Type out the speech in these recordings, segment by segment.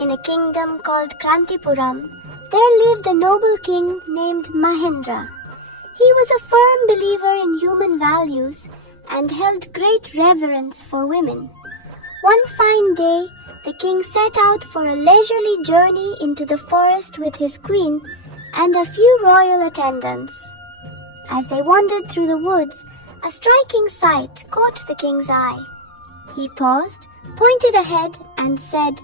In a kingdom called Krantipuram, there lived a noble king named Mahendra. He was a firm believer in human values and held great reverence for women. One fine day, the king set out for a leisurely journey into the forest with his queen and a few royal attendants. As they wandered through the woods, a striking sight caught the king's eye. He paused, pointed ahead, and said,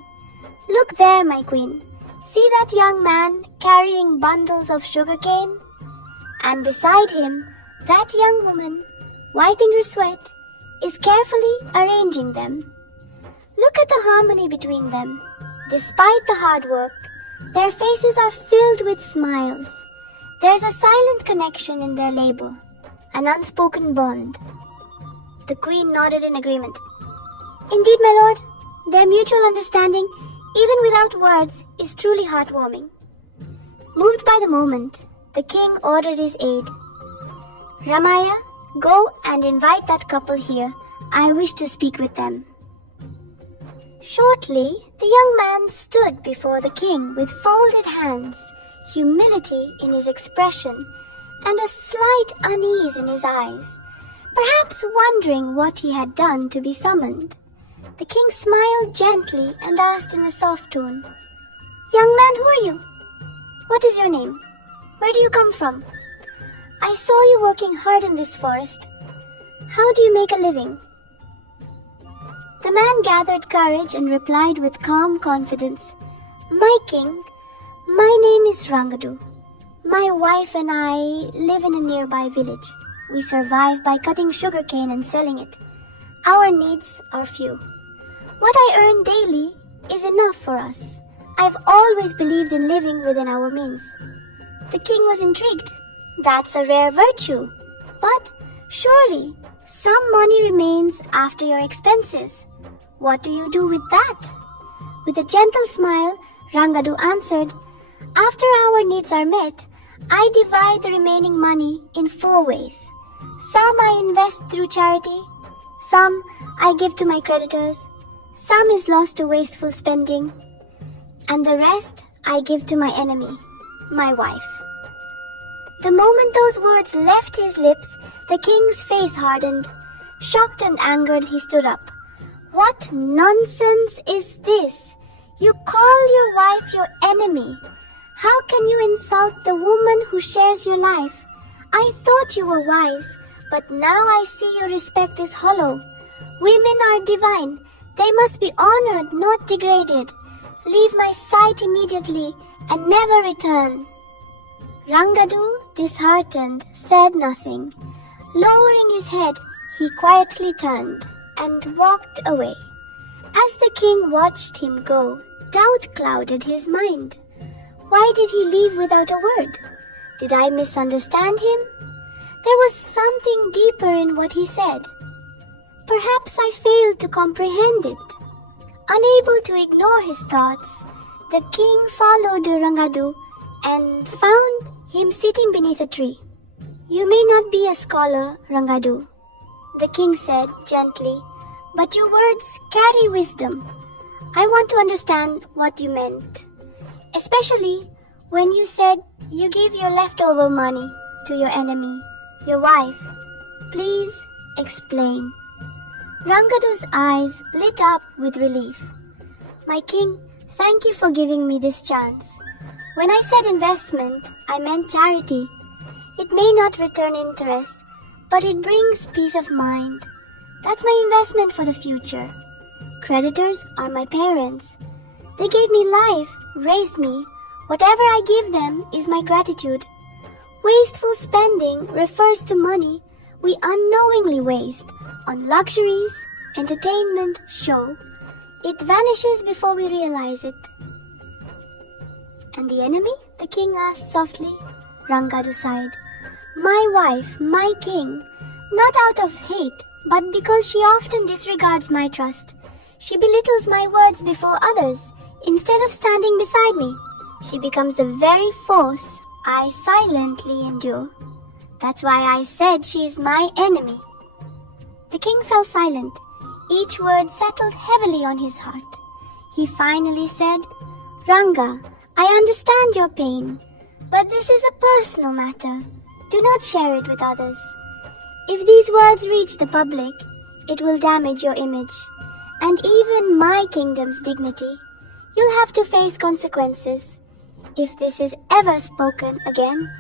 "Look there, my queen. See that young man carrying bundles of sugarcane? And beside him, that young woman, wiping her sweat, is carefully arranging them. Look at the harmony between them. Despite the hard work, their faces are filled with smiles. There's a silent connection in their labor, an unspoken bond." The queen nodded in agreement. "Indeed, my lord, their mutual understanding, even without words, is truly heartwarming." Moved by the moment, the king ordered his aide, "Ramaya, go and invite that couple here. I wish to speak with them." Shortly, the young man stood before the king with folded hands, humility in his expression, and a slight unease in his eyes, perhaps wondering what he had done to be summoned. The king smiled gently and asked in a soft tone, "Young man, who are you? What is your name? Where do you come from? I saw you working hard in this forest. How do you make a living?" The man gathered courage and replied with calm confidence, "My king, my name is Rangadu. My wife and I live in a nearby village. We survive by cutting sugarcane and selling it. Our needs are few. What I earn daily is enough for us. I've always believed in living within our means." The king was intrigued. "That's a rare virtue. But surely some money remains after your expenses. What do you do with that?" With a gentle smile, Rangadu answered, "After our needs are met, I divide the remaining money in 4 ways. Some I invest through charity, some I give to my creditors, some is lost to wasteful spending, and the rest I give to my enemy, my wife." The moment those words left his lips, the king's face hardened. Shocked and angered, he stood up. "What nonsense is this? You call your wife your enemy. How can you insult the woman who shares your life? I thought you were wise, but now I see your respect is hollow. Women are divine. They must be honored, not degraded. Leave my sight immediately and never return." Rangadu, disheartened, said nothing. Lowering his head, he quietly turned and walked away. As the king watched him go, doubt clouded his mind. Why did he leave without a word? Did I misunderstand him? There was something deeper in what he said. Perhaps I failed to comprehend it. Unable to ignore his thoughts, the king followed Rangadu and found him sitting beneath a tree. "You may not be a scholar, Rangadu," the king said gently, "but your words carry wisdom. I want to understand what you meant, especially when you said you give your leftover money to your enemy, your wife. Please explain." Rangadu's eyes lit up with relief. "My king, thank you for giving me this chance. When I said investment, I meant charity. It may not return interest, but it brings peace of mind. That's my investment for the future. Creditors are my parents. They gave me life, raised me. Whatever I give them is my gratitude. Wasteful spending refers to money we unknowingly waste on luxuries, entertainment, show. It vanishes before we realize it." "And the enemy?" the king asked softly. Rangadu sighed. "My wife, my king, not out of hate, but because she often disregards my trust. She belittles my words before others instead of standing beside me. She becomes the very force I silently endure. That's why I said she is my enemy." The king fell silent. Each word settled heavily on his heart. He finally said, Ranga, I understand your pain, but this is a personal matter. Do not share it with others. If these words reach the public, it will damage your image, and even my kingdom's dignity. You'll have to face consequences if this is ever spoken again.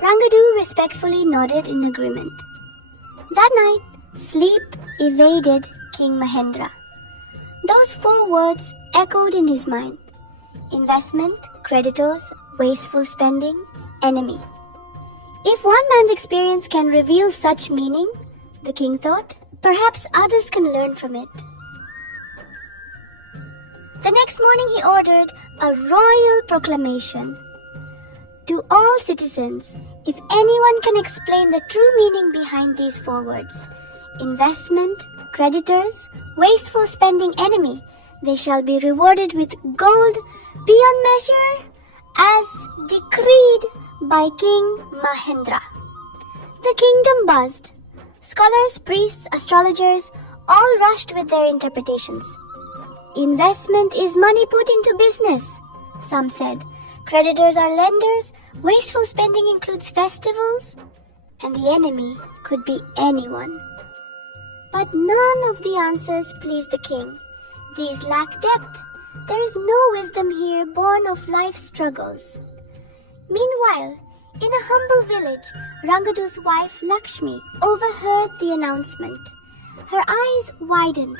Rangadu respectfully nodded in agreement. That night, sleep evaded King Mahendra. Those 4 words echoed in his mind. Investment, creditors, wasteful spending, enemy. If one man's experience can reveal such meaning, the king thought, perhaps others can learn from it. The next morning he ordered a royal proclamation. To all citizens, if anyone can explain the true meaning behind these 4 words, investment, creditors, wasteful spending, enemy, they shall be rewarded with gold beyond measure as decreed by King Mahendra. The kingdom buzzed. Scholars, priests, astrologers all rushed with their interpretations. Investment is money put into business, some said. Creditors are lenders, wasteful spending includes festivals, and the enemy could be anyone. But none of the answers pleased the king. These lack depth. There is no wisdom here born of life's struggles. Meanwhile, in a humble village, Rangadu's wife Lakshmi overheard the announcement. Her eyes widened.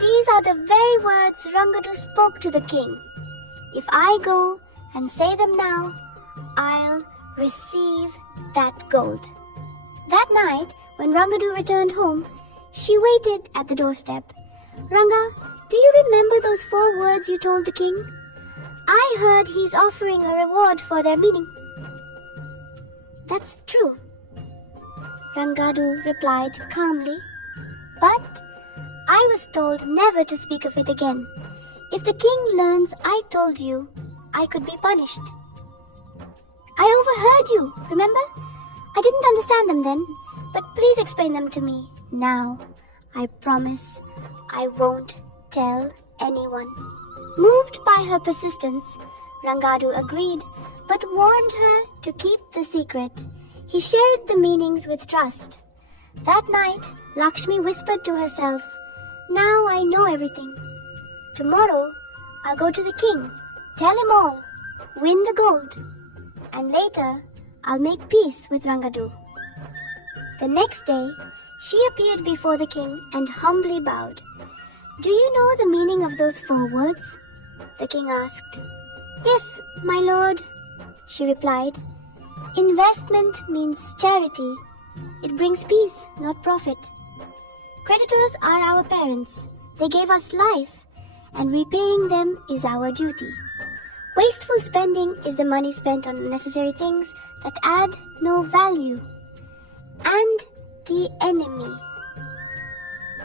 These are the very words Rangadu spoke to the king. If I go and say them now, I'll receive that gold. That night, when Rangadu returned home, she waited at the doorstep. Ranga, do you remember those 4 words you told the king? I heard he's offering a reward for their meaning. That's true, Rangadu replied calmly. But I was told never to speak of it again. If the king learns I told you, I could be punished. I overheard you, remember? I didn't understand them then, but please explain them to me now. I promise I won't tell anyone. Moved by her persistence, Rangadu agreed, but warned her to keep the secret. He shared the meanings with trust. That night, Lakshmi whispered to herself, now I know everything. Tomorrow, I'll go to the king, tell him all, win the gold, and later, I'll make peace with Rangadu. The next day, she appeared before the king and humbly bowed. Do you know the meaning of those 4 words? The king asked. Yes, my lord, she replied. Investment means charity. It brings peace, not profit. Creditors are our parents. They gave us life, and repaying them is our duty. Wasteful spending is the money spent on unnecessary things that add no value. And the enemy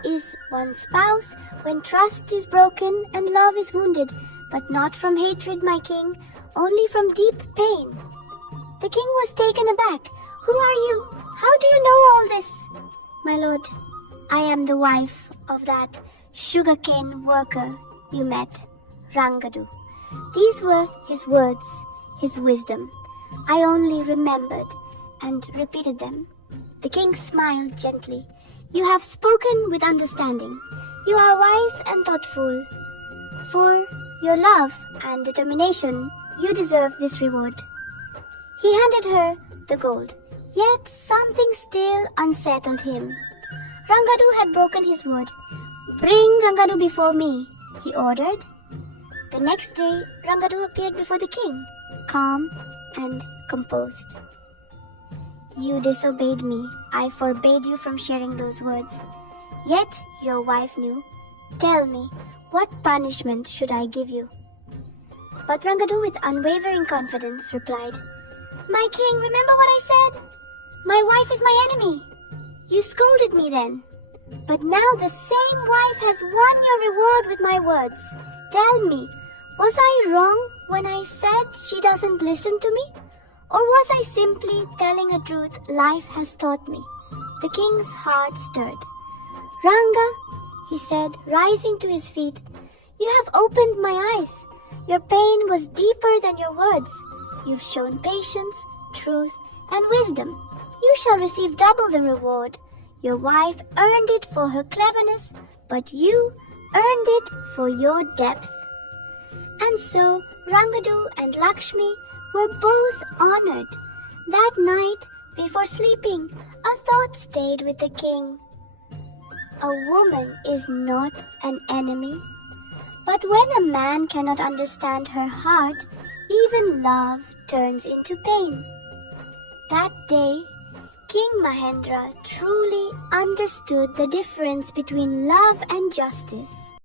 is one's spouse when trust is broken and love is wounded, but not from hatred, my king, only from deep pain. The king was taken aback. Who are you? How do you know all this? My lord, I am the wife of that sugarcane worker you met, Rangadu. These were his words, his wisdom. I only remembered and repeated them. The king smiled gently. You have spoken with understanding. You are wise and thoughtful. For your love and determination, you deserve this reward. He handed her the gold, yet something still unsettled him. Rangadu had broken his word. Bring Rangadu before me, he ordered. The next day, Rangadu appeared before the king, calm and composed. You disobeyed me. I forbade you from sharing those words. Yet your wife knew. Tell me, what punishment should I give you? But Rangadu, with unwavering confidence, replied, My king, remember what I said? My wife is my enemy. You scolded me then. But now the same wife has won your reward with my words. Tell me, was I wrong when I said she doesn't listen to me? Or was I simply telling a truth life has taught me? The king's heart stirred. Ranga, he said, rising to his feet, you have opened my eyes. Your pain was deeper than your words. You've shown patience, truth, and wisdom. You shall receive double the reward. Your wife earned it for her cleverness, but you earned it for your depth." And so Rangadu and Lakshmi were both honored. That night, before sleeping, a thought stayed with the king. A woman is not an enemy. But when a man cannot understand her heart, even love turns into pain. That day, King Mahendra truly understood the difference between love and justice.